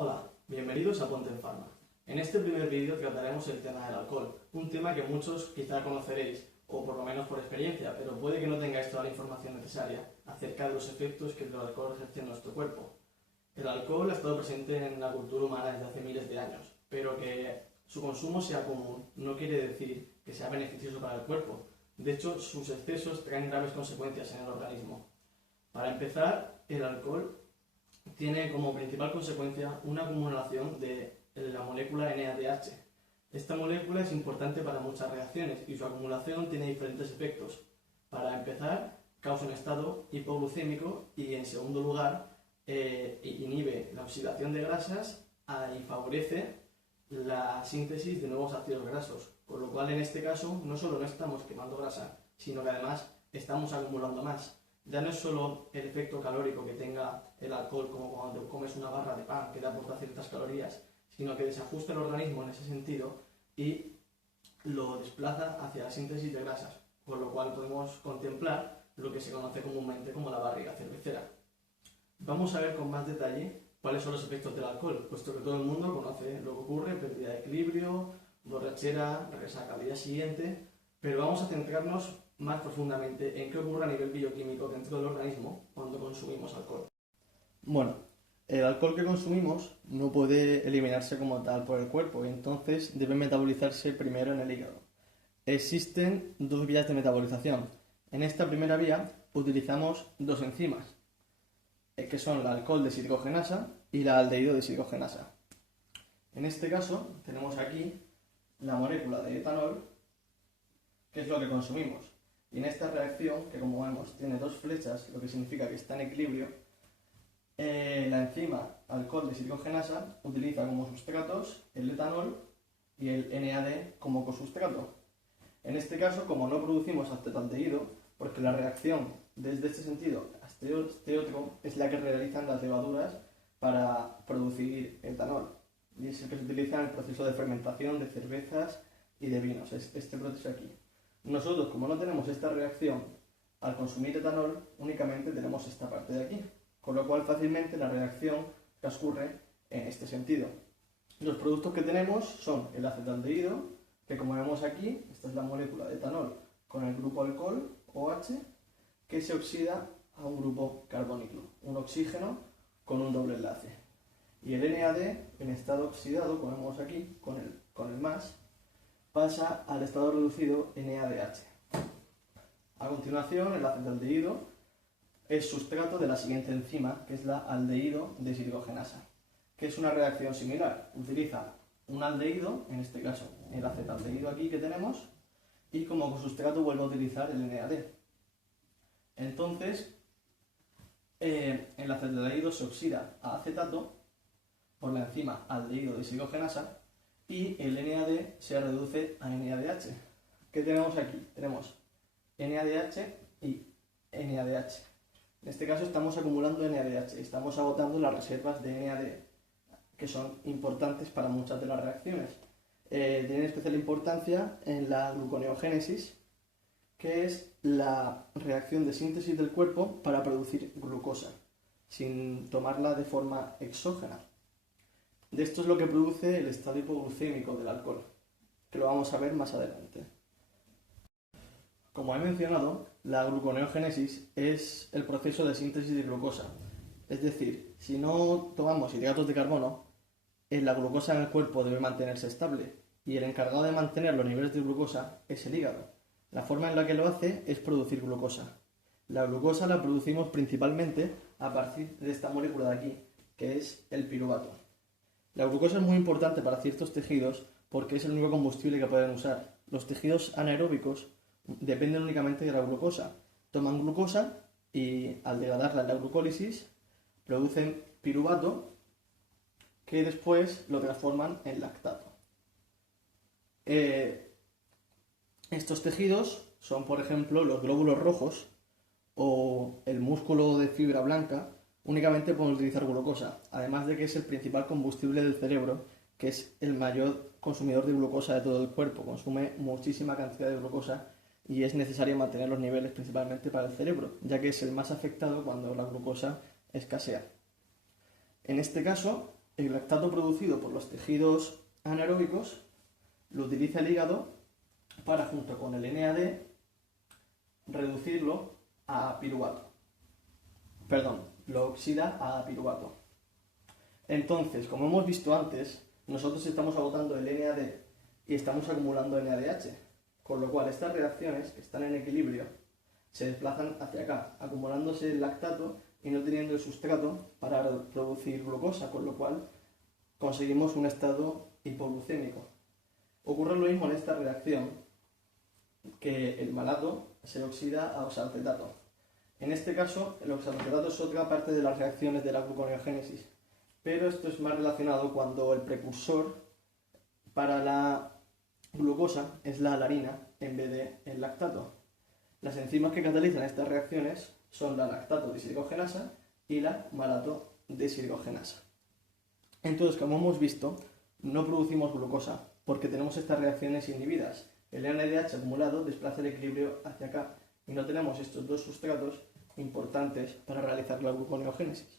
Hola, bienvenidos a Ponte en Farma. En este primer vídeo trataremos el tema del alcohol, un tema que muchos quizá conoceréis, o por lo menos por experiencia, pero puede que no tengáis toda la información necesaria acerca de los efectos que el alcohol ejerce en nuestro cuerpo. El alcohol ha estado presente en la cultura humana desde hace miles de años, pero que su consumo sea común no quiere decir que sea beneficioso para el cuerpo. De hecho, sus excesos traen graves consecuencias en el organismo. Para empezar, el alcohol tiene como principal consecuencia una acumulación de la molécula NADH. Esta molécula es importante para muchas reacciones y su acumulación tiene diferentes efectos. Para empezar, causa un estado hipoglucémico y, en segundo lugar, inhibe la oxidación de grasas y favorece la síntesis de nuevos ácidos grasos, con lo cual en este caso no solo no estamos quemando grasa, sino que además estamos acumulando más. Ya no es solo el efecto calórico que tenga el alcohol, como cuando comes una barra de pan que te aporta ciertas calorías, sino que desajusta el organismo en ese sentido y lo desplaza hacia la síntesis de grasas, con lo cual podemos contemplar lo que se conoce comúnmente como la barriga cervecera. Vamos a ver con más detalle cuáles son los efectos del alcohol, puesto que todo el mundo conoce lo que ocurre: pérdida de equilibrio, borrachera, resaca al día siguiente, pero vamos a centrarnos más profundamente en qué ocurre a nivel bioquímico dentro del organismo cuando consumimos alcohol. Bueno, el alcohol que consumimos no puede eliminarse como tal por el cuerpo y entonces debe metabolizarse primero en el hígado. Existen dos vías de metabolización. En esta primera vía utilizamos dos enzimas, que son la alcohol deshidrogenasa y la aldehído deshidrogenasa. En este caso tenemos aquí la molécula de etanol, que es lo que consumimos. Y en esta reacción, que como vemos tiene dos flechas, lo que significa que está en equilibrio, la enzima alcohol deshidrogenasa utiliza como sustratos el etanol y el NAD como cosustrato. En este caso, como no producimos acetaldehído, porque la reacción desde este sentido a este otro es la que realizan las levaduras para producir etanol, y es el que se utiliza en el proceso de fermentación de cervezas y de vinos, es este proceso aquí. Nosotros, como no tenemos esta reacción, al consumir etanol únicamente tenemos esta parte de aquí, con lo cual fácilmente la reacción transcurre en este sentido. Los productos que tenemos son el acetaldehído, que como vemos aquí, esta es la molécula de etanol con el grupo alcohol, OH, que se oxida a un grupo carbónico, un oxígeno con un doble enlace. Y el NAD, en estado oxidado, como vemos aquí, con el más, pasa al estado reducido NADH. A continuación, el acetaldehído es sustrato de la siguiente enzima, que es la aldehído deshidrogenasa, que es una reacción similar. Utiliza un aldehído, en este caso el acetaldehído aquí que tenemos, y como sustrato vuelve a utilizar el NAD. Entonces, el acetaldehído se oxida a acetato por la enzima aldehído deshidrogenasa y el NAD se reduce a NADH. ¿Qué tenemos aquí? Tenemos NADH y NADH. En este caso estamos acumulando NADH, estamos agotando las reservas de NAD, que son importantes para muchas de las reacciones. Tienen especial importancia en la gluconeogénesis, que es la reacción de síntesis del cuerpo para producir glucosa, sin tomarla de forma exógena. De esto es lo que produce el estado hipoglucémico del alcohol, que lo vamos a ver más adelante. Como he mencionado, la gluconeogénesis es el proceso de síntesis de glucosa. Es decir, si no tomamos hidratos de carbono, la glucosa en el cuerpo debe mantenerse estable y el encargado de mantener los niveles de glucosa es el hígado. La forma en la que lo hace es producir glucosa. La glucosa la producimos principalmente a partir de esta molécula de aquí, que es el piruvato. La glucosa es muy importante para ciertos tejidos porque es el único combustible que pueden usar. Los tejidos anaeróbicos dependen únicamente de la glucosa. Toman glucosa y al degradarla en la glucólisis producen piruvato, que después lo transforman en lactato. Estos tejidos son, por ejemplo, los glóbulos rojos o el músculo de fibra blanca. Únicamente pueden utilizar glucosa, además de que es el principal combustible del cerebro, que es el mayor consumidor de glucosa de todo el cuerpo. Consume muchísima cantidad de glucosa y es necesario mantener los niveles principalmente para el cerebro, ya que es el más afectado cuando la glucosa escasea. En este caso, El lactato producido por los tejidos anaeróbicos lo utiliza el hígado para, junto con el NAD, reducirlo a piruvato. Perdón, lo oxida a piruvato. Entonces, como hemos visto antes, nosotros estamos agotando el NAD y estamos acumulando NADH, con lo cual estas reacciones, que están en equilibrio, se desplazan hacia acá, acumulándose el lactato y no teniendo el sustrato para producir glucosa, con lo cual conseguimos un estado hipoglucémico. Ocurre lo mismo en esta reacción, que el malato se oxida a oxalacetato. En este caso, el oxalacetato es otra parte de las reacciones de la gluconeogénesis, pero esto es más relacionado cuando el precursor para la glucosa es la alarina en vez de el lactato. Las enzimas que catalizan estas reacciones son la lactato deshidrogenasa y la malato deshidrogenasa. Entonces, como hemos visto, no producimos glucosa porque tenemos estas reacciones inhibidas. El NADH acumulado desplaza el equilibrio hacia acá y no tenemos estos dos sustratos importantes para realizar la gluconeogénesis.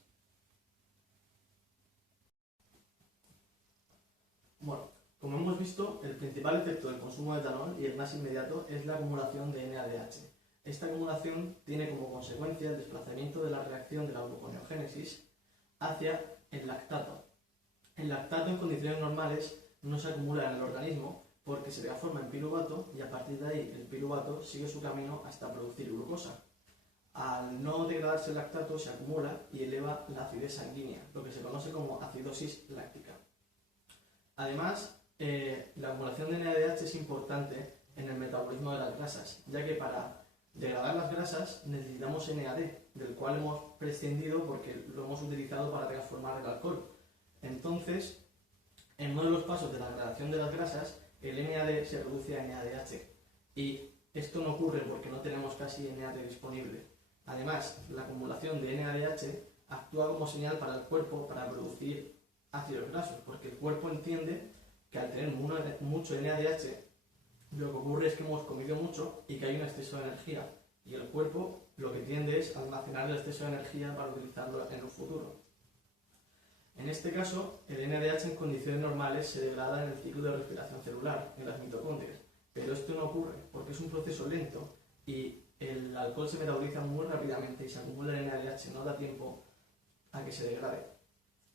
Bueno, como hemos visto, el principal efecto del consumo de etanol y el más inmediato es la acumulación de NADH. Esta acumulación tiene como consecuencia el desplazamiento de la reacción de la gluconeogénesis hacia el lactato. El lactato en condiciones normales no se acumula en el organismo porque se transforma en piruvato y a partir de ahí el piruvato sigue su camino hasta producir glucosa. Al no degradarse el lactato se acumula y eleva la acidez sanguínea, lo que se conoce como acidosis láctica. Además, la acumulación de NADH es importante en el metabolismo de las grasas, ya que para degradar las grasas necesitamos NAD, del cual hemos prescindido porque lo hemos utilizado para transformar el alcohol. Entonces, en uno de los pasos de la degradación de las grasas, el NAD se reduce a NADH y esto no ocurre porque no tenemos casi NAD disponible. Además, la acumulación de NADH actúa como señal para el cuerpo para producir ácidos grasos, porque el cuerpo entiende que al tener mucho NADH, lo que ocurre es que hemos comido mucho y que hay un exceso de energía, y el cuerpo lo que tiende es almacenar el exceso de energía para utilizarlo en un futuro. En este caso, el NADH en condiciones normales se degrada en el ciclo de respiración celular, en las mitocondrias, pero esto no ocurre porque es un proceso lento y el alcohol se metaboliza muy rápidamente y se acumula el NADH, no da tiempo a que se degrade.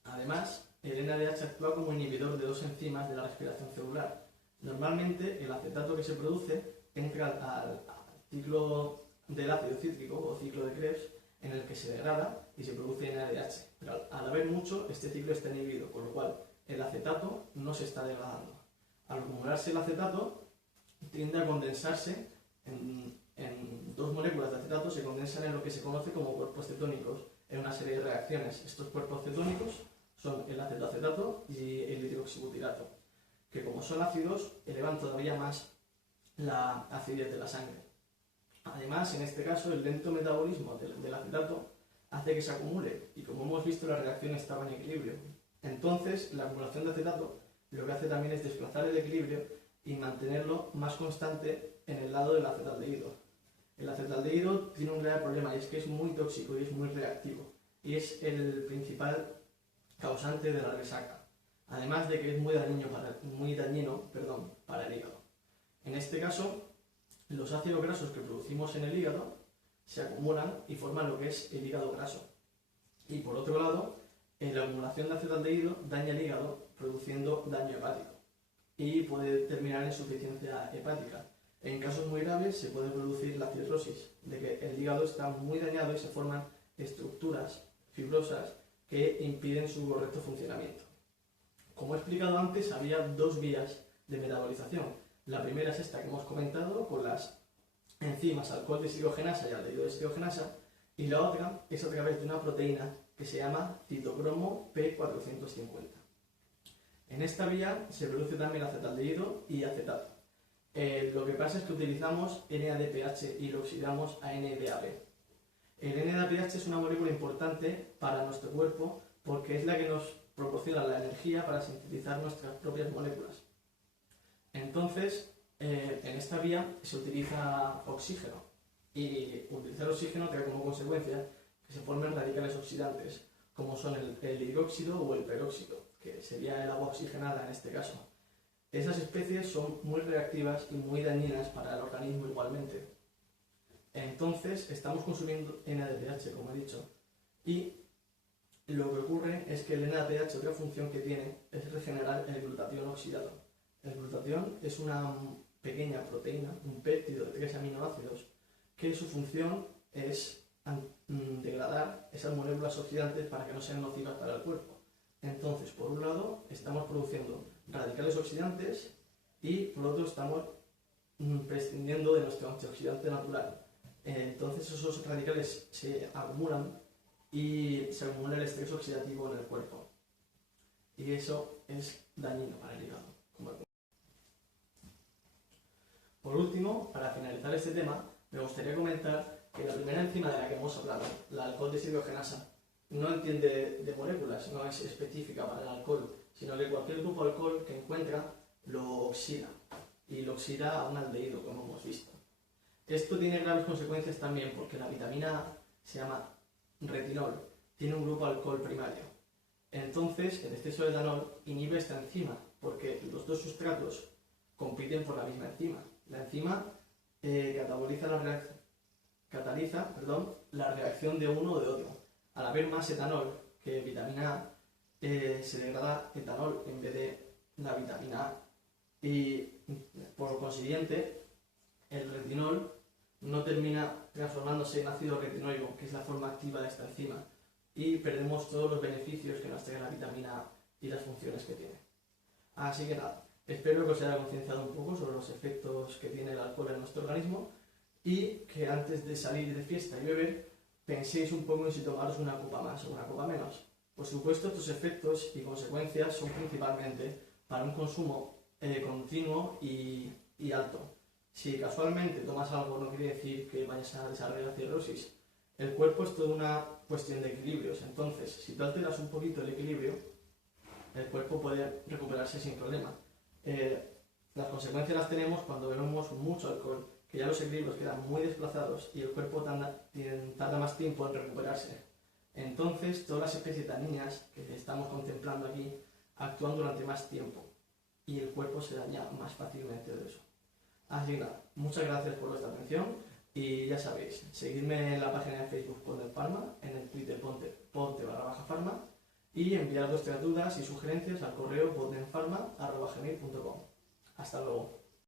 Además, el NADH actúa como inhibidor de dos enzimas de la respiración celular. Normalmente, el acetato que se produce entra al ciclo del ácido cítrico o ciclo de Krebs, en el que se degrada y se produce NADH. Pero al haber mucho, este ciclo está inhibido, con lo cual el acetato no se está degradando. Al acumularse el acetato, tiende a condensarse en dos moléculas de acetato, se condensan en lo que se conoce como cuerpos cetónicos en una serie de reacciones. Estos cuerpos cetónicos son el acetoacetato y el hidroxibutirato, que como son ácidos, elevan todavía más la acidez de la sangre. Además, en este caso, el lento metabolismo del acetato hace que se acumule, y como hemos visto, la reacción estaba en equilibrio. Entonces, la acumulación de acetato lo que hace también es desplazar el equilibrio y mantenerlo más constante en el lado del acetaldehído. El acetaldehído tiene un grave problema, y es que es muy tóxico y es muy reactivo, y es el principal causante de la resaca, además de que es muy dañino para el hígado. En este caso, los ácidos grasos que producimos en el hígado se acumulan y forman lo que es el hígado graso. Y por otro lado, la acumulación de acetaldehído daña el hígado produciendo daño hepático y puede terminar en insuficiencia hepática. En casos muy graves se puede producir la cirrosis, de que el hígado está muy dañado y se forman estructuras fibrosas que impiden su correcto funcionamiento. Como he explicado antes, había dos vías de metabolización. La primera es esta que hemos comentado, con las enzimas alcohol deshidrogenasa y aldehído deshidrogenasa, y la otra es a través de una proteína que se llama citocromo P450. En esta vía se produce también acetaldehído y acetato. Lo que pasa es que utilizamos NADPH y lo oxidamos a NADP. El NADPH es una molécula importante para nuestro cuerpo porque es la que nos proporciona la energía para sintetizar nuestras propias moléculas. Entonces, en esta vía se utiliza oxígeno, y utilizar oxígeno trae como consecuencia que se formen radicales oxidantes, como son el hidróxido o el peróxido, que sería el agua oxigenada en este caso. Esas especies son muy reactivas y muy dañinas para el organismo igualmente. Entonces estamos consumiendo NADPH, como he dicho, y lo que ocurre es que el NADPH, otra función que tiene, es regenerar el glutatión oxidado. El glutatión es una pequeña proteína, un péptido de 3 aminoácidos, que su función es degradar esas moléculas oxidantes para que no sean nocivas para el cuerpo. Entonces, por un lado, estamos produciendo radicales oxidantes y por otro estamos prescindiendo de nuestro antioxidante natural. Entonces esos radicales se acumulan y se acumula el estrés oxidativo en el cuerpo. Y eso es dañino para el hígado. Por último, para finalizar este tema, me gustaría comentar que la primera enzima de la que hemos hablado, la alcohol deshidrogenasa, no entiende de moléculas, no es específica para el alcohol, sino que cualquier grupo de alcohol que encuentra lo oxida, y lo oxida a un aldehído, como hemos visto. Esto tiene graves consecuencias también porque la vitamina A se llama retinol, tiene un grupo alcohol primario. Entonces, el exceso de etanol inhibe esta enzima, porque los dos sustratos compiten por la misma enzima. La enzima cataliza la reacción de uno o de otro. Al haber más etanol que vitamina A, se degrada etanol en vez de la vitamina A. Y por consiguiente, el retinol no termina transformándose en ácido retinólico, que es la forma activa de esta enzima, y perdemos todos los beneficios que nos trae la vitamina A y las funciones que tiene. Así que nada, espero que os haya concienciado un poco sobre los efectos que tiene el alcohol en nuestro organismo y que antes de salir de fiesta y beber penséis un poco en si tomaros una copa más o una copa menos. Por supuesto, estos efectos y consecuencias son principalmente para un consumo continuo y alto. Si casualmente tomas algo no quiere decir que vayas a desarrollar cirrosis. El cuerpo es toda una cuestión de equilibrios, entonces si tú alteras un poquito el equilibrio, el cuerpo puede recuperarse sin problema. Las consecuencias las tenemos cuando bebemos mucho alcohol, que ya los equilibrios quedan muy desplazados y el cuerpo tarda más tiempo en recuperarse. Entonces todas las especies dañinas que estamos contemplando aquí actúan durante más tiempo y el cuerpo se daña más fácilmente de eso. Así que nada, muchas gracias por vuestra atención y ya sabéis, seguidme en la página de Facebook Ponte Farma, en el Twitter ponte_farma y enviar vuestras dudas y sugerencias al correo pontefarma@gmail.com. Hasta luego.